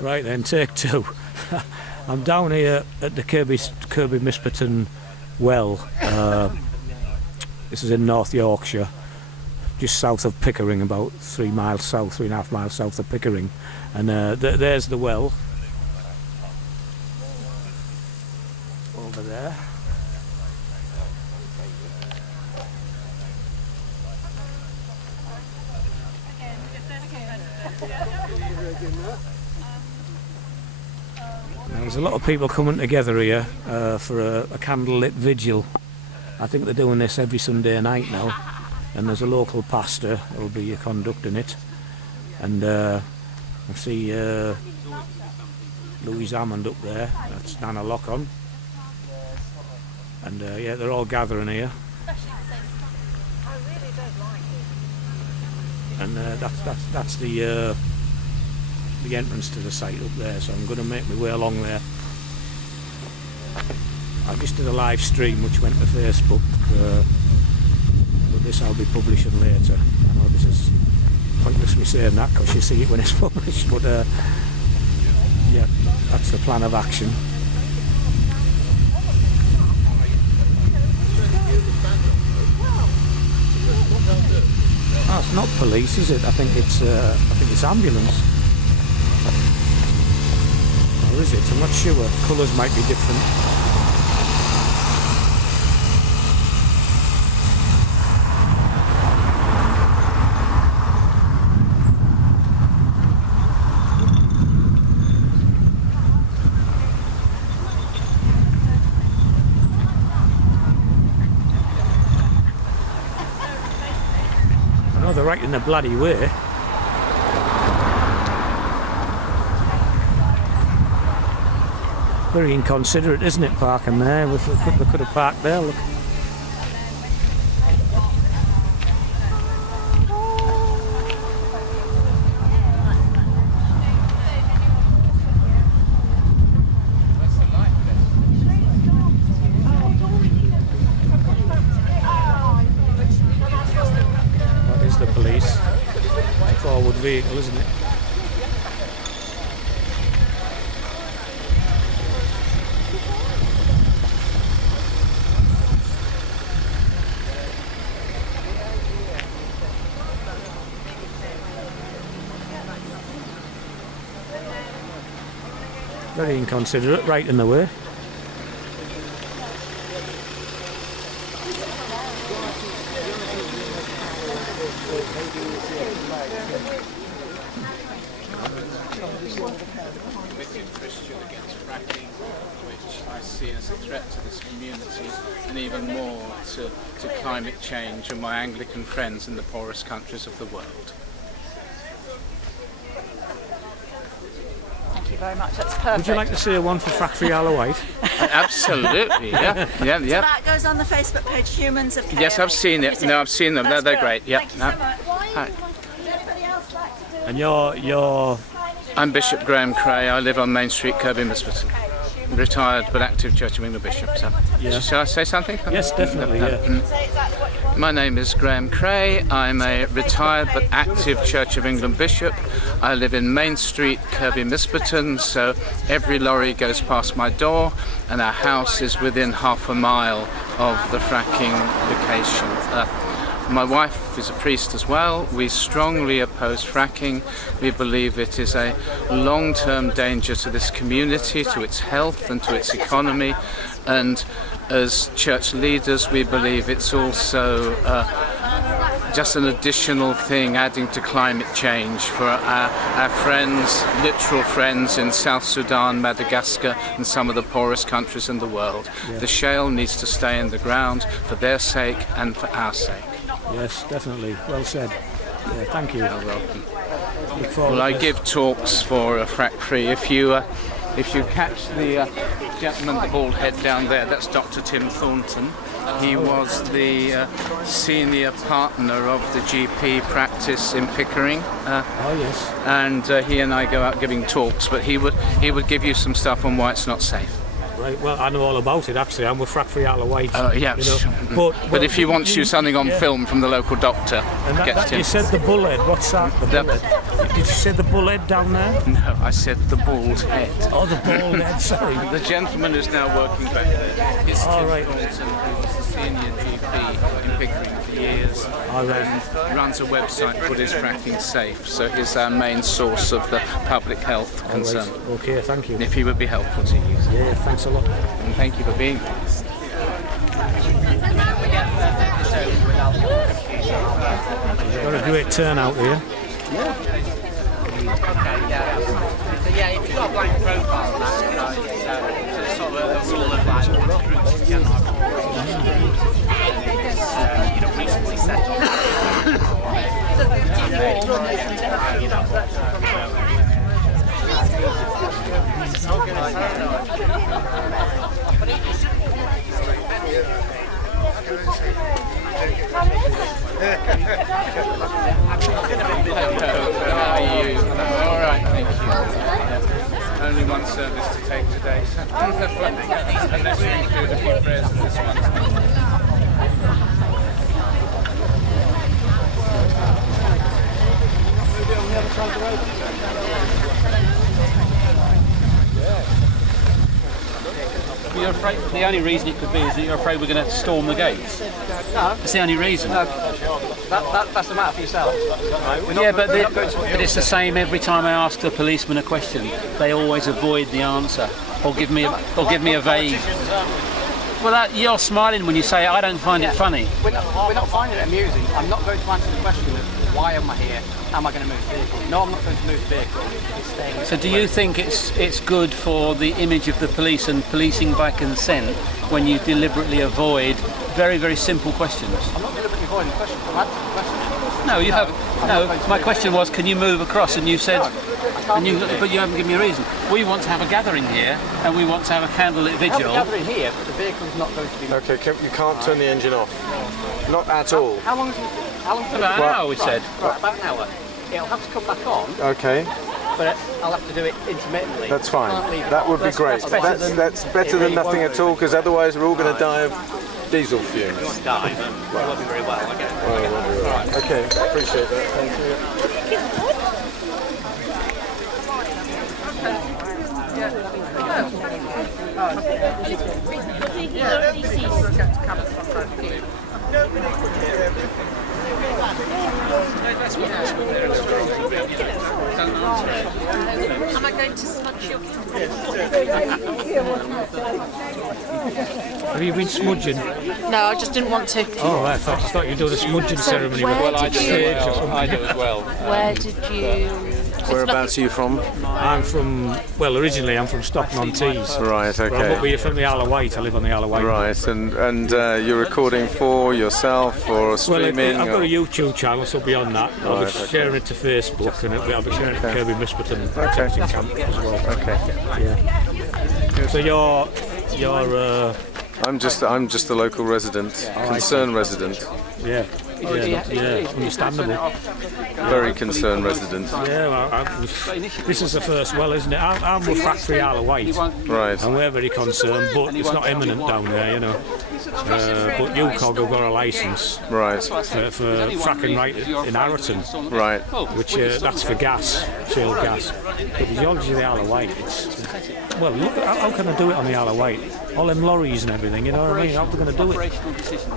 Right then, take two. I'm down here at the Kirby MIsperton well. This is in North Yorkshire, just south of Pickering, about 3 miles south, 3.5 miles south of Pickering. And there's the well. Over there. Now, there's a lot of people coming together here for a candlelit vigil. I think they're doing this every Sunday night now, and there's a local pastor who'll be conducting it. And I see Louise Hammond up there, that's Nana Lock-on. And yeah, they're all gathering here. And that's the entrance to the site up there, so I'm going to make my way along there. I just did a live stream which went to Facebook, but this I'll be publishing later. I know this is pointless me saying that because you see it when it's published, but yeah, that's the plan of action. Oh, it's not police, is it? I think it's ambulance. Or is it? I'm not sure. Colours might be different. I know they're right in the bloody way. Very inconsiderate, isn't it, parking there? We could have parked there, look. That is the police. It's a forward vehicle, isn't it? Very inconsiderate, right in the way. Christian against fracking, which I see as a threat to this community and even more to climate change and my Anglican friends in the poorest countries of the world. Thank you very much, that's perfect. Would you like to see one for Factory Isle of Wight? Absolutely, yeah. So that goes on the Facebook page, Humans of Chaos. Yes, I've seen it. No, I've seen them. They're great. Yeah. Thank you so much. Hi. Would anybody else like to do? And you're I'm Bishop Graham Cray. I live on Main Street, Kirby, MIsperton. Retired but active Church of England bishop. So, Yeah. shall I say something? Yes, definitely. No. Yeah. Say exactly what you want. My name is Graham Cray. I'm a retired but active Church of England bishop. I live in Main Street, Kirby, MIsperton, so every lorry goes past my door and our house is within half a mile of the fracking location. My wife is a priest as well. We strongly oppose fracking. We believe it is a long-term danger to this community, to its health and to its economy. And as church leaders, we believe it's also just an additional thing adding to climate change for our friends, literal friends in South Sudan, Madagascar and some of the poorest countries in the world. Yeah. The shale needs to stay in the ground for their sake and for our sake. Yes, definitely. Well said. Yeah, thank you. You're welcome. Look forward Well, I to- give talks for Frack Free. If you catch the gentleman, the bald head down there, that's Dr. Tim Thornton. He was the senior partner of the GP practice in Pickering. Oh yes. And he and I go out giving talks, but he would give you some stuff on why it's not safe. Right, well, I know all about it actually. I'm with Factory Isle of Wight. Yes. You know. But if you want to shoot something on film from the local doctor, and get him. you said the bullhead. What's that? The bullhead. Did you say the bullhead down there? No, I said the bald head. Oh, the bald head. Sorry. The gentleman who's now working back there is Tim right. Bolton, who was the senior GP in Pickering for years, and runs a website called Is Fracking Safe? So he's our main source of the public health concern. Right. Okay, thank you. If he would be helpful to you. Yeah, thanks a lot. And thank you for being here. You've got a great turnout here. Yeah, if you've got a blank profile, that's sort of a rule of like groups together. Recently set How are you? All right, thank you. Only one service to take today, so unless we include a few prayers in this one. You're afraid, the only reason it could be is that you're afraid we're going to storm the gates. No. That's the only reason. No, that's the matter for yourself. Yeah, but it's the same every time I ask the policeman a question. They always avoid the answer or give me a vague. Well, you're smiling when you say I don't find it funny. We're not finding it amusing. I'm not going to answer the question of why am I here? How am I going to move the vehicle? No, I'm not going to move the vehicle. It's staying. So do you think it's good for the image of the police and policing by consent when you deliberately avoid very, very simple questions? I'm not deliberately avoiding the question. I'm answering the question. No, you haven't. No, my question was, can you move across? And you said, but you haven't given me a reason. We want to have a gathering here, and we want to have a candlelit vigil. We're gathering here, but the vehicle's not going to be. Okay, you can't turn the engine off. Not at all. How long? About an hour, we said. Right, about an hour. It'll have to come back on, Okay, but I'll have to do it intermittently. that's fine. Can't leave it That on. would be great. That's better than nothing at all, because otherwise we're all going to die of diesel fumes. Die, but it won't be very well. I get it. Oh, it won't be right. Okay, appreciate that. Thank you. Am I going to smudge your Have you been smudging? No, I just didn't want to. Oh, I thought you did a smudging ceremony. where with did you- sage or something. I do as well. Where did you... Whereabouts are you from? I'm from, well, originally I'm from Stockton-on-Tees. Right, But I'm up okay. here from the Isle of Wight. I live on the Isle of Wight. Right, and you're recording for yourself or Well, streaming? I've got a YouTube channel, so beyond that, I'll be Right, okay. sharing it to Facebook, and I'll be sharing it to Kirby MIsperton Protection Camp as well. Okay. Yeah. So you're I'm just a local resident, concerned resident, yeah, understandable. very concerned resident. Yeah, this is the first well, isn't it? I'm with Factory Isle of Wight, Right. and we're very concerned, but it's not imminent down there, you know. But UCOG have got a licence Right. for fracking right in Arrowton, Right. which that's for gas, shale gas. But the geology of the Isle of Wight, well, look, how can they do it on the Isle of Wight? All them lorries and everything, you know what I mean? How are they going to do it?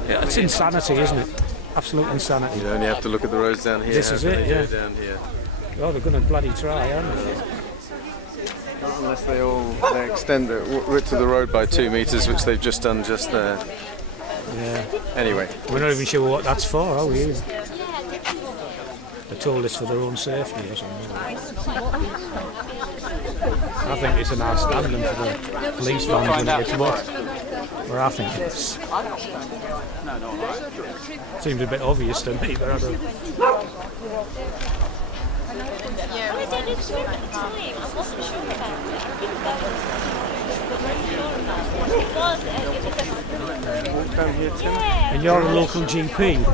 Yeah, it's insanity, isn't it? Absolute insanity. You only have to look at the roads down here. This How is can it, they do yeah. Down here? Oh, they're going to bloody try, aren't they? Unless they extend the width of the road by 2 metres, which they've just done just there. Yeah. Anyway, We're not even sure what that's for, are we? They told us for their own safety or something. I think it's an outstanding for the police vans when it gets wet. Or I think it seems a bit obvious to me, but I don't. I did it swim at the time. I wasn't sure about it. I didn't go. And you're a local GP?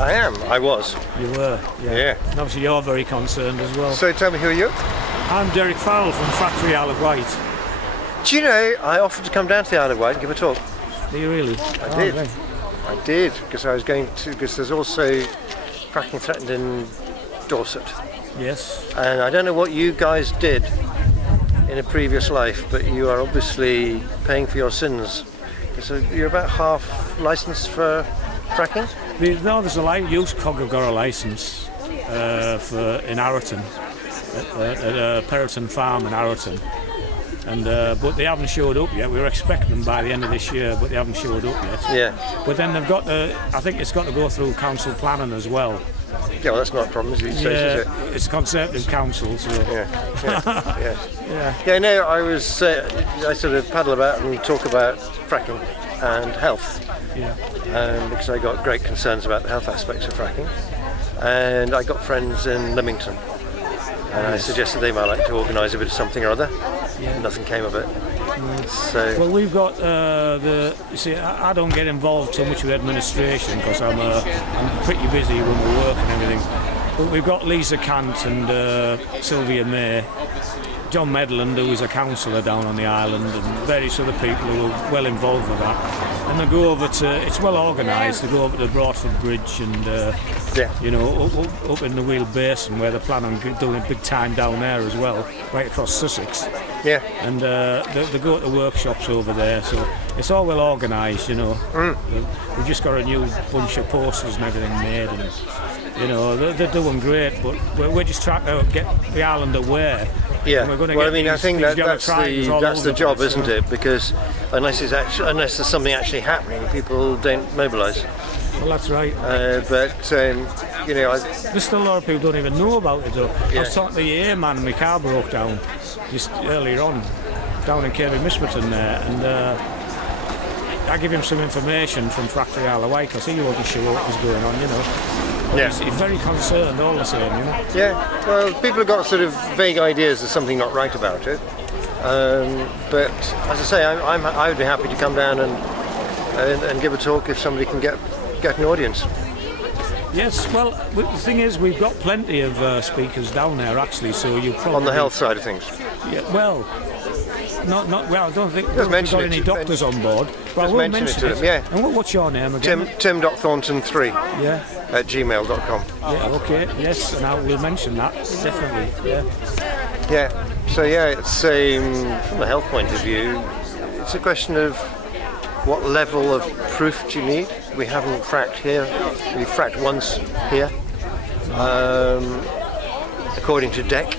I am. I was. You were, yeah. Yeah. And obviously you're very concerned as well. So tell me, who are you? I'm Derek Farrell from Factory Isle of Wight. Do you know, I offered to come down to the Isle of Wight and give a talk. Do you really? I did. Right. I did, because I was going to, because there's also fracking threatened in Dorset. Yes. And I don't know what you guys did in a previous life, but you are obviously paying for your sins. So you're about half licensed for fracking? No, there's a youth cog have got a licence in Arreton, at Perroton Farm in Arreton. And but they haven't showed up yet. We were expecting them by the end of this year, but they haven't showed up yet. Yeah. But then they've got to, I think it's got to go through council planning as well. Yeah, well, that's not a problem, is it? It's a Conservative council, so... Yeah, no, I sort of paddle about and talk about fracking and health. Yeah. Because I got great concerns about the health aspects of fracking. And I got friends in Leamington. And I suggested they might like to organise a bit of something or other. Yeah. Nothing came of it. So. Well, we've got you see, I don't get involved too much with administration because I'm pretty busy when we work and everything. But we've got Lisa Cant and Sylvia May, John Medland, who is a councillor down on the island, and various other people who are well involved with that. And they go over to, it's well organised, they go over to Broadford Bridge and, you know, up in the Wheel Basin where they're planning on doing a big time down there as well, right across Sussex. Yeah. And they go to workshops over there, so it's all well organised, you know. We've just got a new bunch of posters and everything made, and, you know, they're doing great, but we're just trying to get the island aware. Yeah, well, I mean, I think that's the job, place, isn't it? Because unless there's something actually happening, people don't mobilise. Well, that's right. But you know, there's still a lot of people don't even know about it, though. Yeah. I was talking to the airman, and my car broke down just earlier on, down in Kirby, MIsperton there, and I gave him some information from Factory Isle of Wight because he wasn't sure what was going on, you know. Yeah. He's very concerned all the same, you know. Yeah, well, people have got sort of vague ideas there's something not right about it. But as I say, I would be happy to come down and give a talk if somebody can get an audience. Yes, well, the thing is, we've got plenty of speakers down there actually, so you probably on the health side of things. Yeah, well, well, I don't think we've got any doctors on board. But I will mention it. Yeah. And what's your name again? Tim.Thornton3. Yeah. At gmail.com. Yeah. Okay. Yes, and we'll mention that definitely. Yeah. Yeah. So yeah, it's from a health point of view, it's a question of what level of proof do you need. We haven't fracked here. We've fracked once here, according to DEC.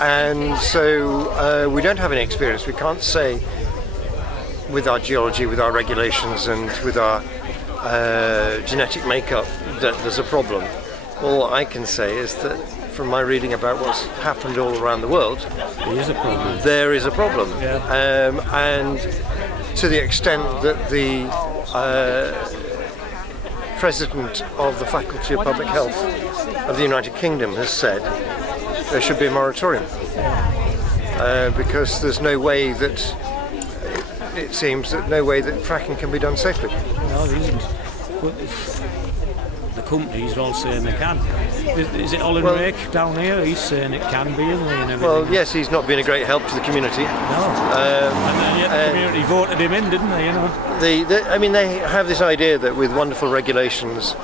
And so we don't have any experience. We can't say with our geology, with our regulations and with our genetic makeup that there's a problem. All I can say is that from my reading about what's happened all around the world, there is a problem. There is a problem. Yeah. And to the extent that the President of the Faculty of Public Health of the United Kingdom has said there should be a moratorium, because there's no way that, it seems that no way that fracking can be done safely. No, there isn't. But the companies are all saying they can. Is it Olin Rake down here? He's saying it can be, isn't he? And everything. Well, yes, he's not been a great help to the community. No. And then yet the community voted him in, didn't they? You know. I mean, they have this idea that with wonderful regulations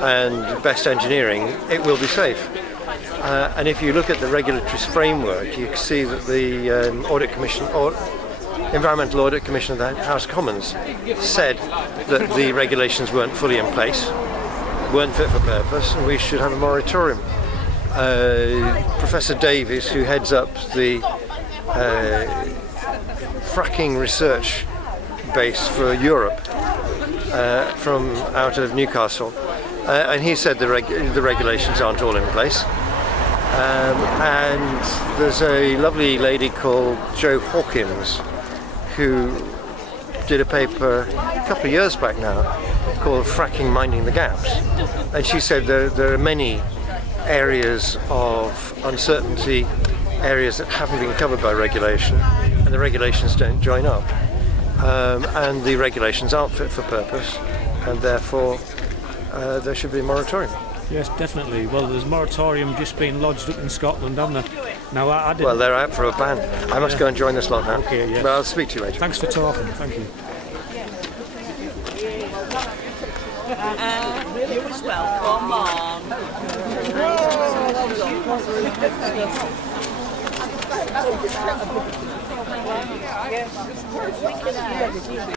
and best engineering, it will be safe. And if you look at the regulatory framework, you can see that the Audit Commission, or Environmental Audit Commission of the House of Commons, said that the regulations weren't fully in place, weren't fit for purpose, and we should have a moratorium. Professor Davies, who heads up the fracking research base for Europe, from out of Newcastle, and he said the regulations aren't all in place. And there's a lovely lady called Jo Hawkins who did a paper a couple of years back now called Fracking Minding the Gaps, and she said there are many areas of uncertainty, areas that haven't been covered by regulation, and the regulations don't join up, and the regulations aren't fit for purpose, and therefore there should be a moratorium. Yes, definitely. Well, there's a moratorium just been lodged up in Scotland, hasn't there? No, I didn't. Well, they're out for a ban. I must go and join this lot now. Okay, yes. But I'll speak to you later. Thanks for talking. Thank you. You as well. Come on.